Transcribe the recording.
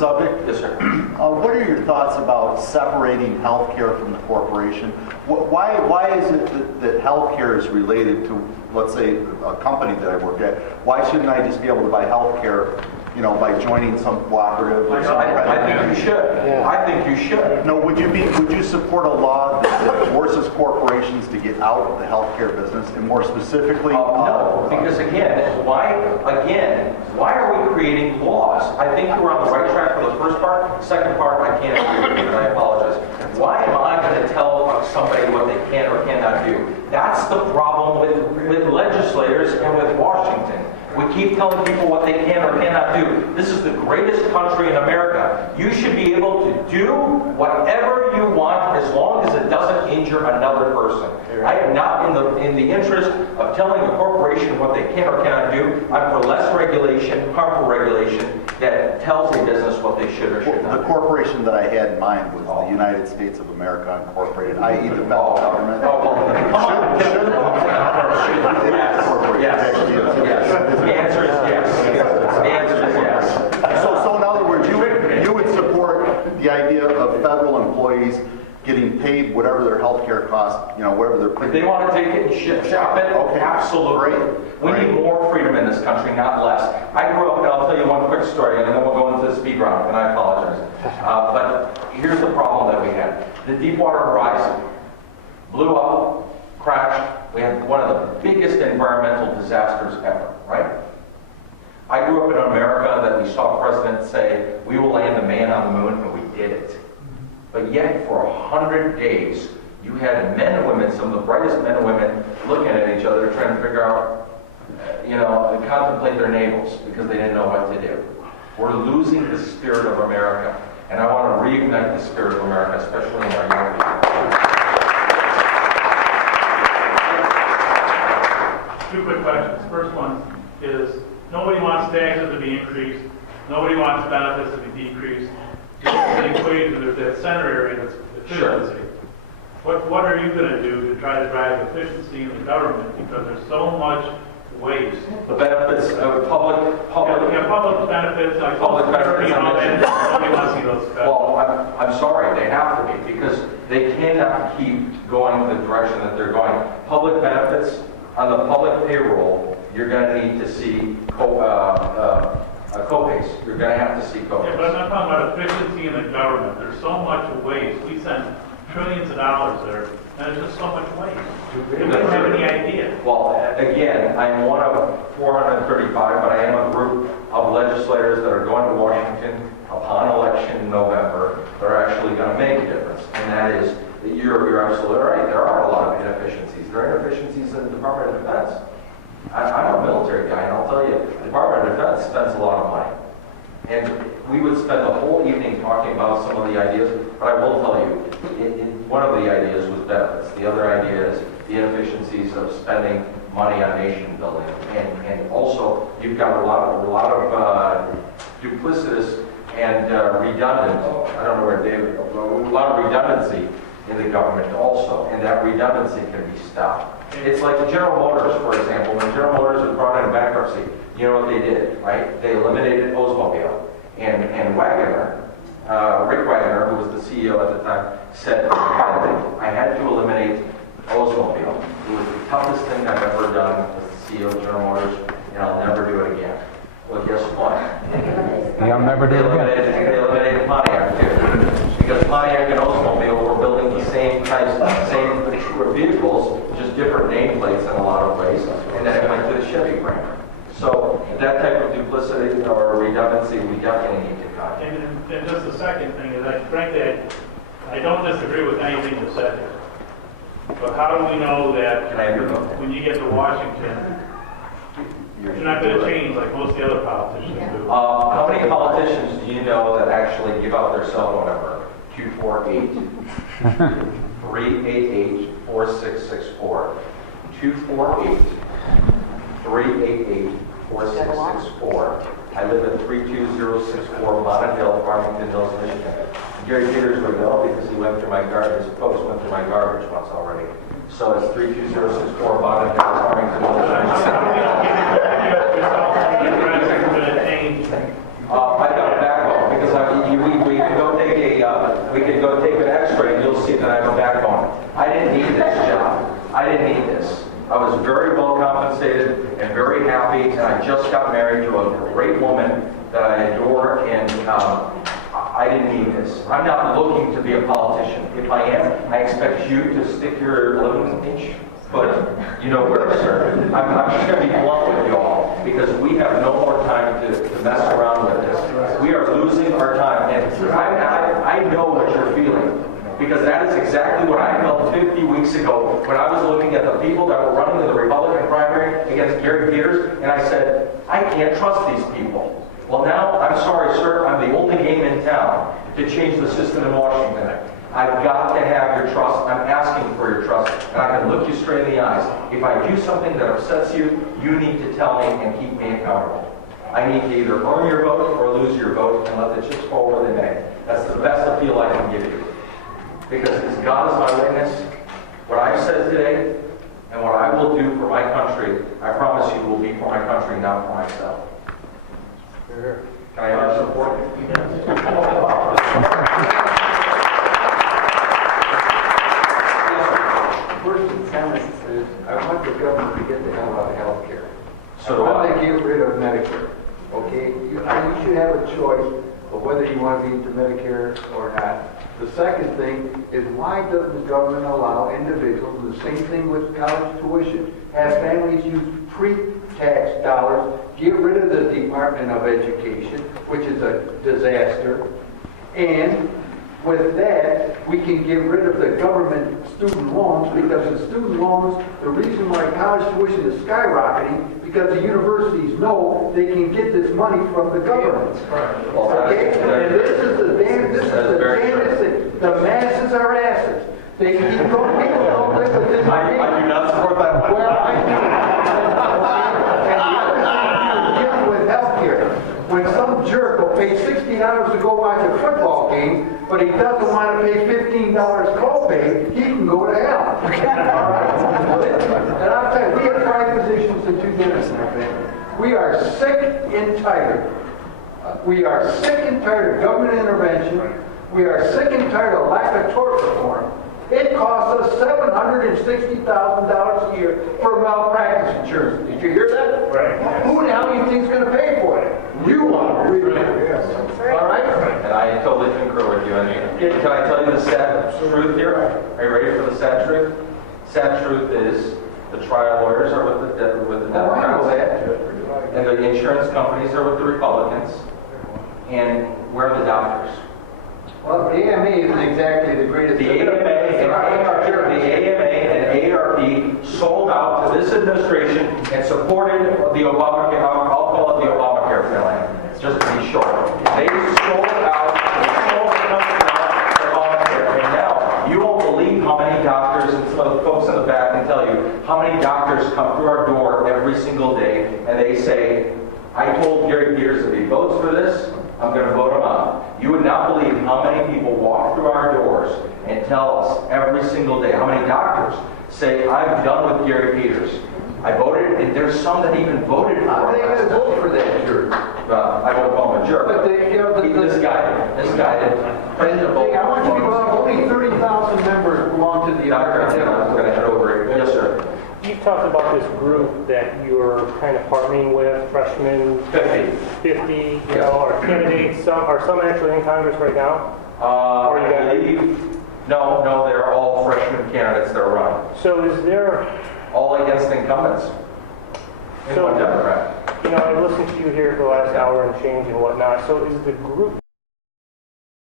subject. Yes, sir. What are your thoughts about separating healthcare from the corporation? Why is it that healthcare is related to, let's say, a company that I work at? Why shouldn't I just be able to buy healthcare, by joining some cooperative or some kind of I think you should. Yeah. I think you should. No, would you support a law that forces corporations to get out of the healthcare business, and more specifically? No, because why are we creating laws? I think you were on the right track for the first part. The second part, I can't agree with you, and I apologize. Why am I going to tell somebody what they can or cannot do? That's the problem with legislators and with Washington. We keep telling people what they can or cannot do. This is the greatest country in America. You should be able to do whatever you want as long as it doesn't injure another person. I am not in the interest of telling a corporation what they can or cannot do. I'm for less regulation, harmful regulation, that tells a business what they should or should not do. The corporation that I had in mind was the United States of America Incorporated, i.e. the federal government. Yes. The answer is yes. The answer is yes. So in other words, you would support the idea of federal employees getting paid whatever their health care costs, whatever their If they want to take it and shop it, okay. absolutely. Great. We need more freedom in this country, not less. I grew up, and I'll tell you one quick story, and then we'll go into the speed round, and I apologize. But here's the problem that we had. The Deepwater Horizon blew up, crashed. We had one of the biggest environmental disasters ever, right? I grew up in America that we saw presidents say, we will land a man on the moon, and we did it. But yet, for 100 days, you had men and women, some of the brightest men and women, looking at each other, trying to figure out, contemplate their navels, because they didn't know what to do. We're losing the spirit of America, and I want to reignite the spirit of America, especially in our young people. Two quick questions. First one is, nobody wants taxes to be increased. Nobody wants benefits to be decreased. The equation, there's that center area that's efficiency. Sure. What are you going to do to try to drive efficiency in the government? Because there's so much waste. The benefits of public benefits, like public benefits, and all that. Nobody wants to see those cuts. Well, I'm sorry, they have to be, because they cannot keep going the direction that they're going. Public benefits, on the public payroll, you're going to need to see co-pays. You're going to have to see co-pays. Yeah, but I'm not talking about efficiency in the government. There's so much waste. We send trillions of dollars there, and there's just so much waste. We don't have any idea. Well, again, I'm one of 435, but I am a group of legislators that are going to Washington upon election in November that are actually going to make a difference. And that is, you're absolutely right. There are a lot of inefficiencies. There are inefficiencies in the Department of Defense. I'm a military guy, and I'll tell you, the Department of Defense spends a lot of money. And we would spend the whole evening talking about some of the ideas, but I will tell you, one of the ideas was benefits. The other idea is the inefficiencies of spending money on nation building. And also, you've got a lot of duplicitous and redundant, I don't know where David, a lot of redundancy in the government also, and that redundancy can be stopped. It's like General Motors, for example. When General Motors was brought into bankruptcy, you know what they did, right? They eliminated Oldsmobile. And Wagner, Rick Wagner, who was the CEO at the time, said, I had to eliminate Oldsmobile. It was the toughest thing I've ever done as the CEO of General Motors, and I'll never do it again. Well, guess what? You'll never do it again. They eliminated Pontiac, too. Because Pontiac and Oldsmobile were building the same vehicles, just different nameplates in a lot of ways, and then it went to the Chevy brand. So that type of duplicity or redundancy, we definitely need to cut. And just the second thing is, frankly, I don't disagree with anything you said here. But how do we know that when you get to Washington, you're not going to change like most of the other politicians do? How many politicians do you know that actually give out their cell phone number? 248-388-4664. 248-388-4664. I live at 32064 Bonnet Hill, Farmington Hills, Michigan. Gary Peters would know because he went through my garbage. His folks went through my garbage once already. So it's 32064 Bonnet Hill, Farmington Hills, Michigan. I got a backbone because didn't need this. I was very well compensated and very happy, and I just got married to a great woman that I adore, and I didn't need this. I'm not looking to be a politician. If I am, I expect you to stick your 11-inch foot, you know where, sir. I'm just going to be blunt with you all, because we have no more time to mess around with this. We are losing our time, and I know what you're feeling. Because that is exactly what I felt 50 weeks ago when I was looking at the people that were running in the Republican primary against Gary Peters, and I said, I can't trust these people. Well, now, I'm sorry, sir, I'm the only game in town to change the system in Washington. I've got to have your trust. I'm asking for your trust, and I can look you straight in the eyes. If I do something that upsets you, you need to tell me and keep me accountable. I need to either earn your vote or lose your vote and let the chips fall where they may. That's the best appeal I can give you. Because as God is my witness, what I've said today and what I will do for my country, I promise you will be for my country, not for myself. Can I have your support? First and foremost is, I want the government to get the hell out of health care. So do I. want to get rid of Medicare, okay? You should have a choice of whether you want to be into Medicare or not. The second thing is, why doesn't the government allow individuals, the same thing with college tuition, have families use pre-tax dollars, get rid of the Department of Education, which is a disaster, and with that, we can get rid of the government student loans, because the student loans, the reason why college tuition is skyrocketing, because the universities know they can get this money from the government. Okay? And this is the damnedest thing. The masses are asses. They keep going, people don't live within the I do not support that one. Well, I do. And the other thing is with healthcare. When some jerk will pay $60 to go watch a football game, but he doesn't want to pay $15 copay, he can go to hell. All right? And I'll tell you, we have 5 physicians and 2 dentists in our family. We are sick and tired. We are sick and tired of government intervention. We are sick and tired of lack of tort reform. It costs us $760,000 a year for malpractice insurance. Did you hear that? Right. Who the hell do you think is going to pay for it? You are. Yes. All right? And I totally concur with you. I mean, can I tell you the sad truth here? Are you ready for the sad truth? Sad truth is the trial lawyers are with the Democrats, and the insurance companies are with the Republicans, and where are the doctors? Well, the AMA isn't exactly the greatest. The AMA and AARP sold out to this administration and supported the Obamacare. I'll call it the Obamacare plan, just to be short. They sold out the Obamacare, and now you won't believe how many doctors, and some of the folks in the back can tell you how many doctors come through our door every single day, and they say, "I told Gary Peters if he votes for this, I'm going to vote him out." You would not believe how many people walk through our doors and tell us every single day, how many doctors say, "I'm done with Gary Peters. I voted," and there's some that even voted for him. How are they going to vote for that jerk? I won't call him a jerk. But they, This guy. And the thing, I want you to be wrong, only 30,000 members belong to the Dr. American I'm going to head over here. Yes, sir. You've talked about this group that you're kind of partnering with, freshmen, 50, you know, are candidates. Are some actually in Congress right now? I believe, no, they're all freshman candidates that are running. So is there... All against incumbents. And So, one Democrat. you know, I listened to you here for the last hour and change and whatnot. So is the group